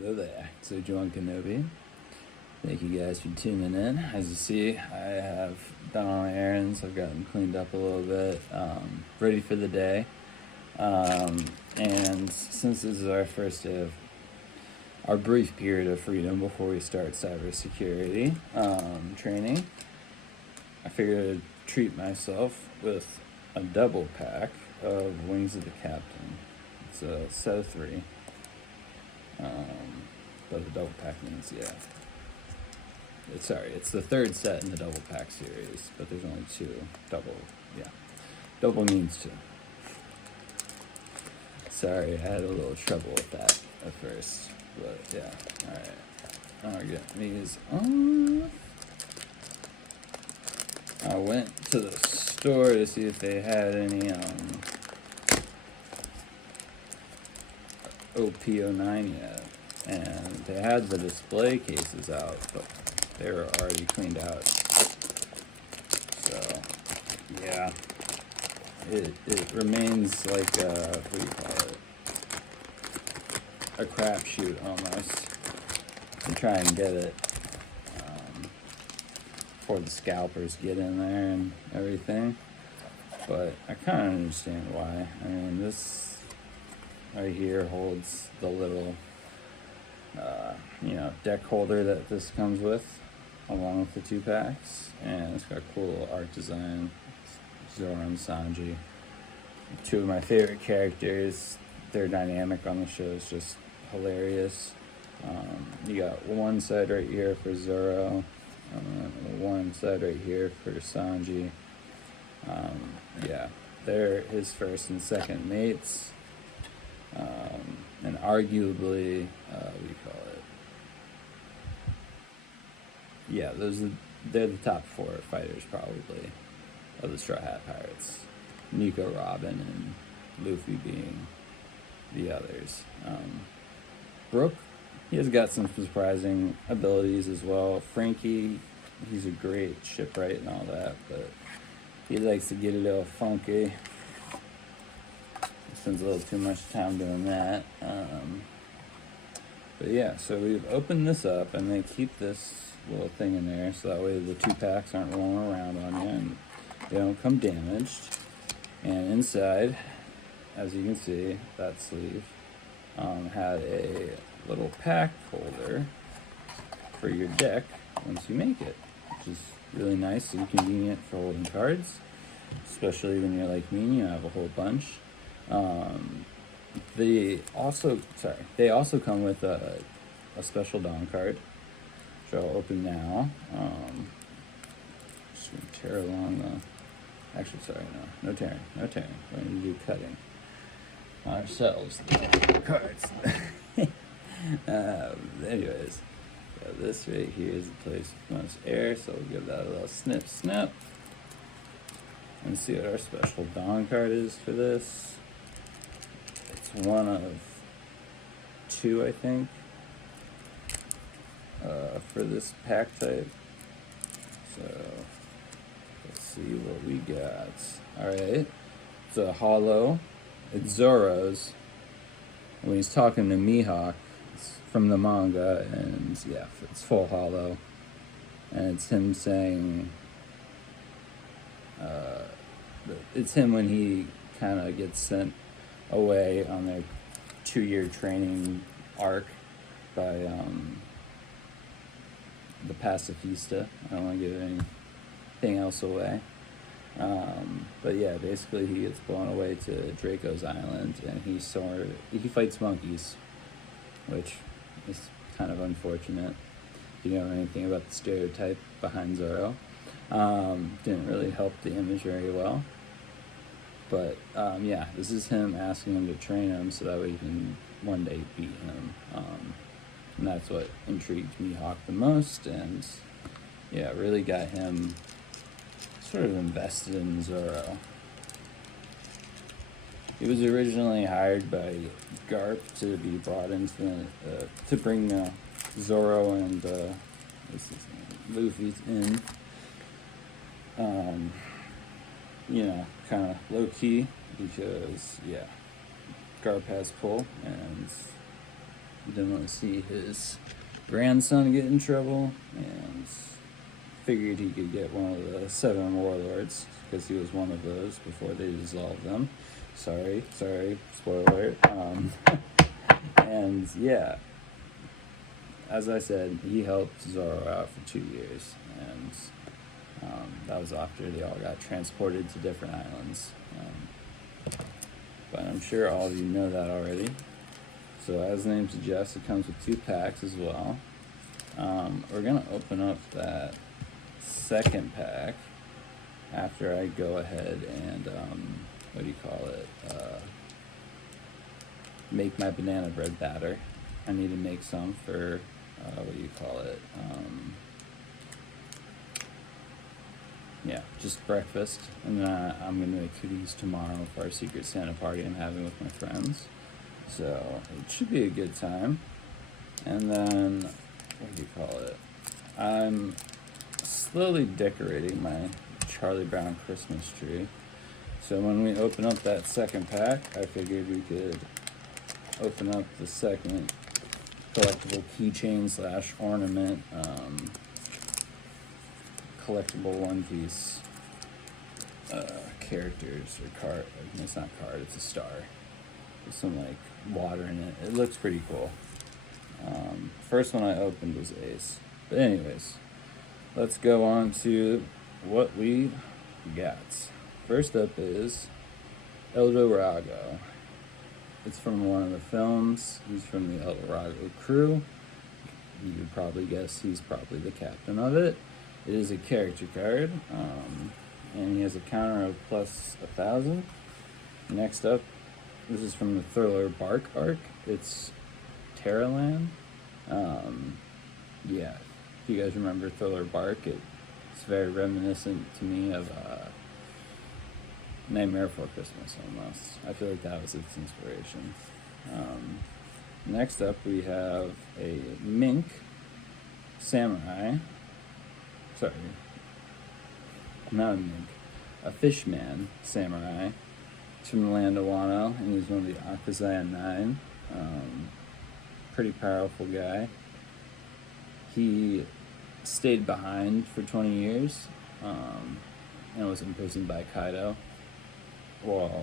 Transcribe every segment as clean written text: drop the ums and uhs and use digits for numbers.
Hello there, it's Obi-Wan Kenobi. Thank you guys for tuning in. As you see, I have done all my errands. I've gotten cleaned up a little bit, ready for the day. And since this is our first day of our brief period of freedom before we start cybersecurity training, I figured I'd treat myself with a double pack of Wings of the Captain. It's a set of 3. But the double pack means, it's the 3rd set in the double pack series, but there's only 2. Double means 2. Sorry, I had a little trouble with that at first, but yeah, alright. I'll get these on. I went to the store to see if they had any, DP-09 yet, and they had the display cases out, but they were already cleaned out. So yeah, it remains like a crapshoot almost to try and get it before the scalpers get in there and everything. But I kind of understand why. I mean, this right here holds the little, deck holder that this comes with, along with the 2 packs, and it's got a cool art design. Zoro and Sanji, 2 of my favorite characters. Their dynamic on the show is just hilarious. You got one side right here for Zoro, one side right here for Sanji. They're his first and second mates. And arguably, they're the top 4 fighters probably of the Straw Hat Pirates. Nico, Robin, and Luffy being the others. Brook, he has got some surprising abilities as well. Frankie, he's a great shipwright and all that, but he likes to get a little funky. Spends a little too much time doing that. But yeah, so we've opened this up, and they keep this little thing in there so that way the 2 packs aren't rolling around on you and they don't come damaged. And inside, as you can see, that sleeve had a little pack holder for your deck once you make it, which is really nice and convenient for holding cards, especially when you're like me and you have a whole bunch. They also come with a special Dawn card, which I'll open now. Just gonna tear along the. Actually, sorry, no tearing. We're gonna do cutting ourselves the cards. Anyways, this right here is the place with most air, so we'll give that a little snip, and see what our special Dawn card is for this. It's one of 2, I think, for this pack type. So let's see what we got. Alright, it's a hollow. It's Zoro's when he's talking to Mihawk. It's from the manga, and yeah, it's full hollow. And it's him saying, it's him when he kind of gets sent away on their 2-year training arc by the pacifista. I don't want to give anything else away. But yeah, basically he gets blown away to Draco's Island, and he fights monkeys, which is kind of unfortunate. If you know anything about the stereotype behind Zoro, didn't really help the image very well. But this is him asking him to train him so that way he can one day beat him. And that's what intrigued Mihawk the most, and yeah, really got him sort of invested in Zoro. He was originally hired by Garp to be brought into to bring Zoro and Luffy in. Kind of low key because Garp has pull, and He didn't want to see his grandson get in trouble, and figured he could get one of the 7 warlords, because he was one of those before they dissolved them. Sorry, spoiler. And yeah, as I said, he helped Zoro out for 2 years, and that was after they all got transported to different islands. But I'm sure all of you know that already. So as the name suggests, it comes with 2 packs as well. We're gonna open up that second pack after I go ahead and make my banana bread batter. I need to make some for just breakfast, and then I'm gonna make cookies tomorrow for our Secret Santa party I'm having with my friends. So it should be a good time. And then I'm slowly decorating my Charlie Brown Christmas tree. So when we open up that second pack, I figured we could open up the second collectible keychain / ornament, collectible One Piece characters or card. It's not card, it's a star. There's some like water in it. It looks pretty cool. First one I opened was Ace. But anyways, let's go on to what we got. First up is El Dorado. It's from one of the films. He's from the El Dorado crew. You could probably guess he's probably the captain of it. It is a character card, and he has a counter of plus 1,000. Next up, this is from the Thriller Bark arc. It's Terraland. If you guys remember Thriller Bark, it's very reminiscent to me of Nightmare Before Christmas almost. I feel like that was its inspiration. Next up, we have a mink samurai. Sorry, not a mink. A fishman samurai. He's from the land of Wano, and he's one of the Akazayan 9. Pretty powerful guy. He stayed behind for 20 years and was imprisoned by Kaido. What's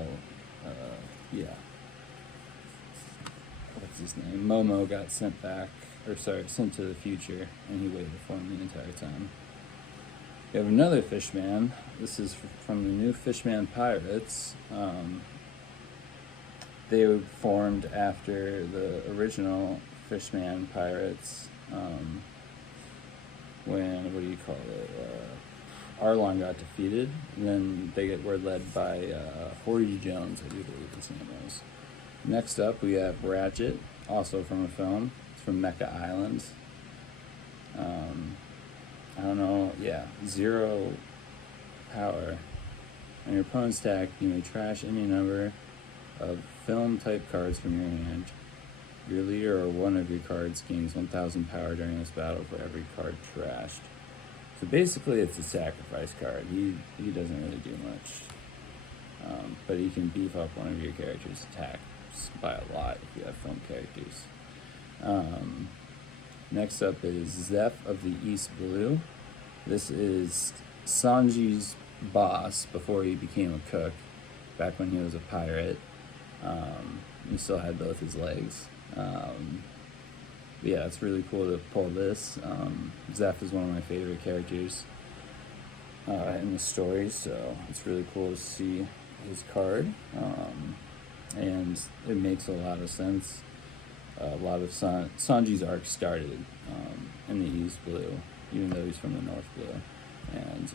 his name? Momo got sent to the future, and he waited for him the entire time. We have another Fishman. This is from the new Fishman Pirates. They were formed after the original Fishman Pirates, when, Arlong got defeated, and then they were led by Horace Jones, I do believe his name was. Next up, we have Ratchet, also from a film. It's from Mecha Island. Zero power. On your opponent's attack, you may trash any number of film-type cards from your hand. Your leader or one of your cards gains 1,000 power during this battle for every card trashed. So basically, it's a sacrifice card. He doesn't really do much, but he can beef up one of your characters' attacks by a lot if you have film characters. Next up is Zeph of the East Blue. This is Sanji's boss before he became a cook, back when he was a pirate. He still had both his legs. It's really cool to pull this. Zeph is one of my favorite characters in the story, so it's really cool to see his card. And it makes a lot of sense. A lot of Sanji's arc started in the East Blue, even though he's from the North Blue. And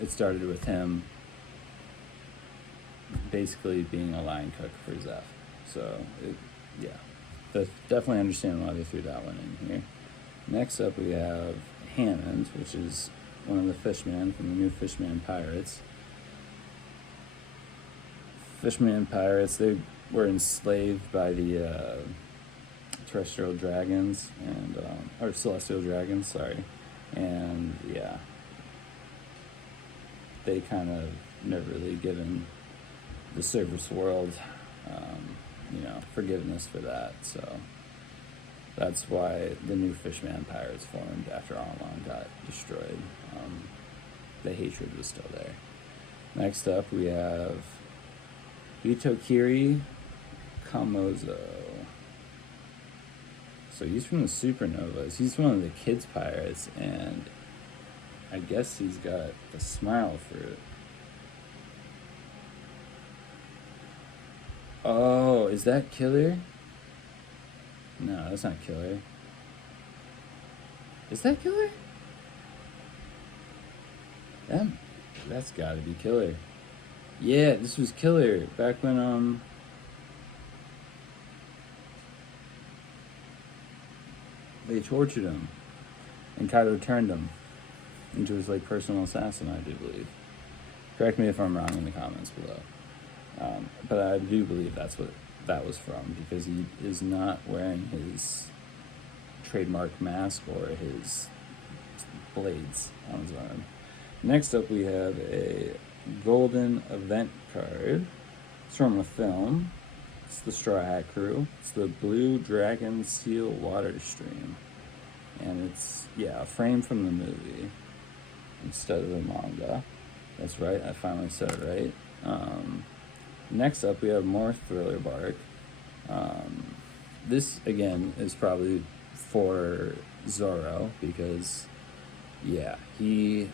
it started with him basically being a line cook for Zeph. So, definitely understand why they threw that one in here. Next up, we have Hammond, which is one of the Fishmen from the new Fishman Pirates. Fishman Pirates, they were enslaved by the terrestrial dragons, or celestial dragons, sorry. And they kind of never really given the surface world forgiveness for that. So That's why the new Fishman Pirates formed after Arlong got destroyed. The hatred was still there. Next up, we have Hitokiri Kamozo. So he's from the Supernovas. He's one of the kids' pirates, and I guess he's got the smile fruit. Oh, is that Killer? No, that's not Killer. Is that Killer? That's gotta be Killer. Yeah, this was Killer back when they tortured him and Kaido turned him into his like personal assassin, I do believe. Correct me if I'm wrong in the comments below. But I do believe that's what that was from, because he is not wearing his trademark mask or his blades on his arm. Next up, we have a golden event card. It's from a film. It's the Straw Hat Crew. It's the Blue Dragon Seal Water Stream. And it's, yeah, a frame from the movie instead of the manga. That's right, I finally said it right. Next up, we have more Thriller Bark. This, again, is probably for Zoro because, yeah, he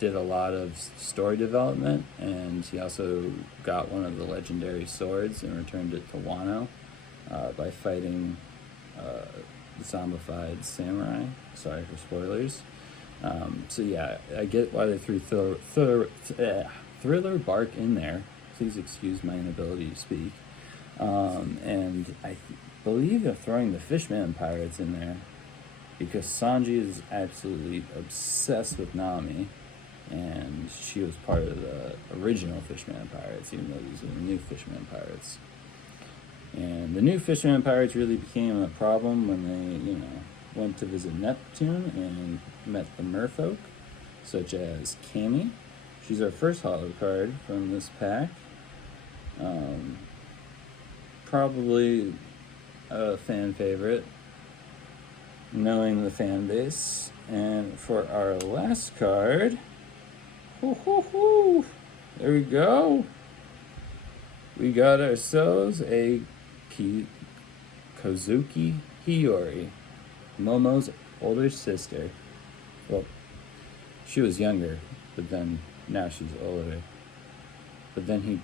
did a lot of story development, and he also got one of the legendary swords and returned it to Wano by fighting the zombified samurai. Sorry for spoilers. So yeah, I get why they threw Thriller Bark in there. Please excuse my inability to speak. And I believe they're throwing the Fishman Pirates in there because Sanji is absolutely obsessed with Nami, and she was part of the original Fishman Pirates, even though these are the new Fishman Pirates. And the new Fishman Pirates really became a problem when they, went to visit Neptune and met the merfolk, such as Cammy. She's our first holo card from this pack. Probably a fan favorite, knowing the fan base. And for our last card, there we go. We got ourselves a Kozuki Hiyori, Momo's older sister. Well, she was younger, but then now she's older. But then he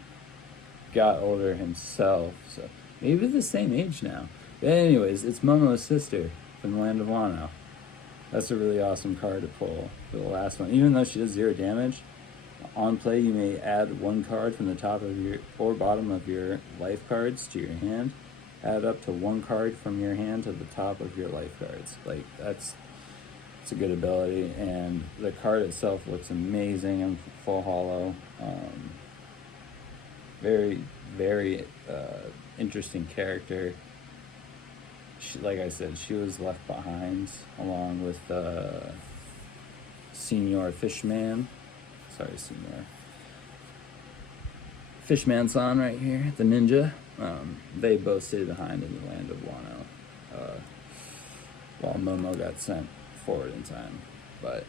got older himself, so maybe the same age now. But anyways, it's Momo's sister from the land of Wano. That's a really awesome card to pull for the last one. Even though she does 0 damage, on play you may add 1 card from the top of your or bottom of your life cards to your hand. Add up to 1 card from your hand to the top of your life cards. Like, it's a good ability, and the card itself looks amazing and full holo. Very, very interesting character. Like I said, she was left behind along with Senior Fishman. Sorry, Senior. Fishman-san right here, the ninja. They both stayed behind in the land of Wano while Momo got sent forward in time. But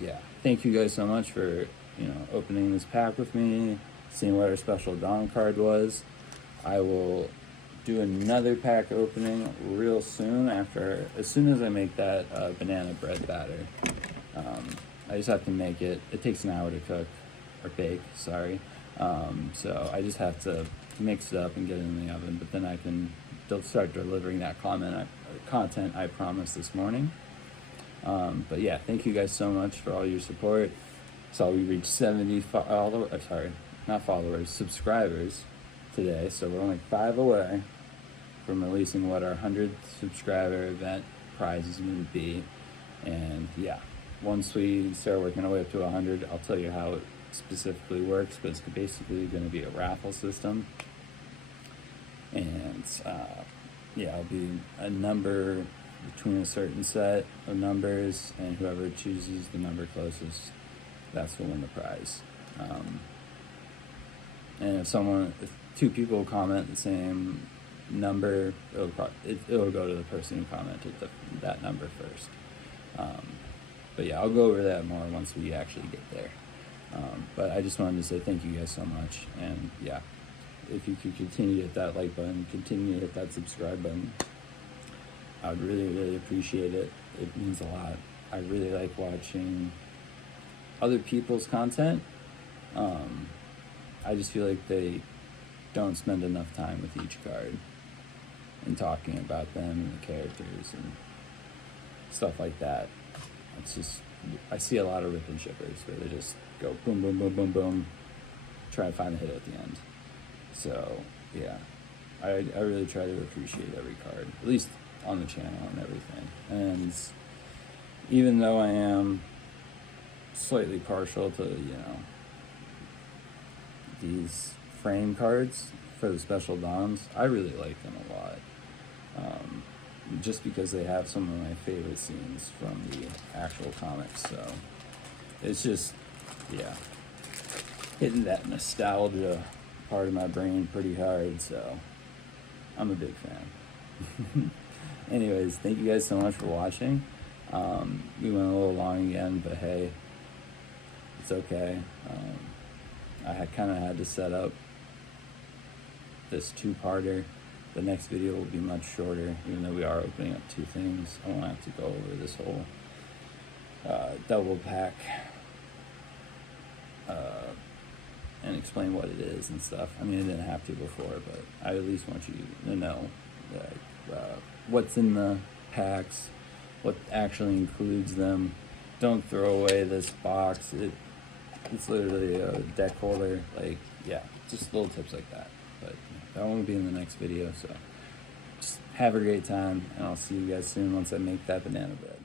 yeah, thank you guys so much for opening this pack with me, seeing what our special Dawn card was. I will do another pack opening real soon as soon as I make that banana bread batter. I just have to make it. It takes an hour to cook or bake, sorry. So I just have to mix it up and get it in the oven, but then I can start delivering that content I promised this morning. But yeah, thank you guys so much for all your support. So we reached 70 subscribers today, so we're only 5 away from releasing what our 100th subscriber event prize is going to be. And yeah, once we start working our way up to 100, I'll tell you how it specifically works, but it's basically going to be a raffle system. And yeah, it'll be a number between a certain set of numbers, and whoever chooses the number closest, that's will win the prize. And if 2 people comment the same number, it'll go to the person who commented that number first. But yeah, I'll go over that more once we actually get there. But I just wanted to say thank you guys so much, and yeah, if you could continue to hit that like button, continue to hit that subscribe button, I would really, really appreciate it. It means a lot. I really like watching other people's content. I just feel like they don't spend enough time with each card and talking about them and the characters and stuff like that. It's just, I see a lot of rip and shippers where they just go boom, boom, boom, boom, boom, try to find a hit at the end. So yeah, I really try to appreciate every card, at least on the channel and everything. And even though I am slightly partial to, you know, these frame cards for the special DOMs, I really like them a lot. Just because they have some of my favorite scenes from the actual comics. So it's just, yeah, hitting that nostalgia part of my brain pretty hard. So I'm a big fan. Anyways, thank you guys so much for watching. We went a little long again, but hey, it's okay. I kind of had to set up this two-parter. The next video will be much shorter, even though we are opening up two things. I won't have to go over this whole double pack and explain what it is and stuff. I mean, I didn't have to before, but I at least want you to know what's in the packs, what actually includes them. Don't throw away this box. It's literally a deck holder. Like, yeah, just little tips like that. But that won't be in the next video, so just have a great time, and I'll see you guys soon once I make that banana bread.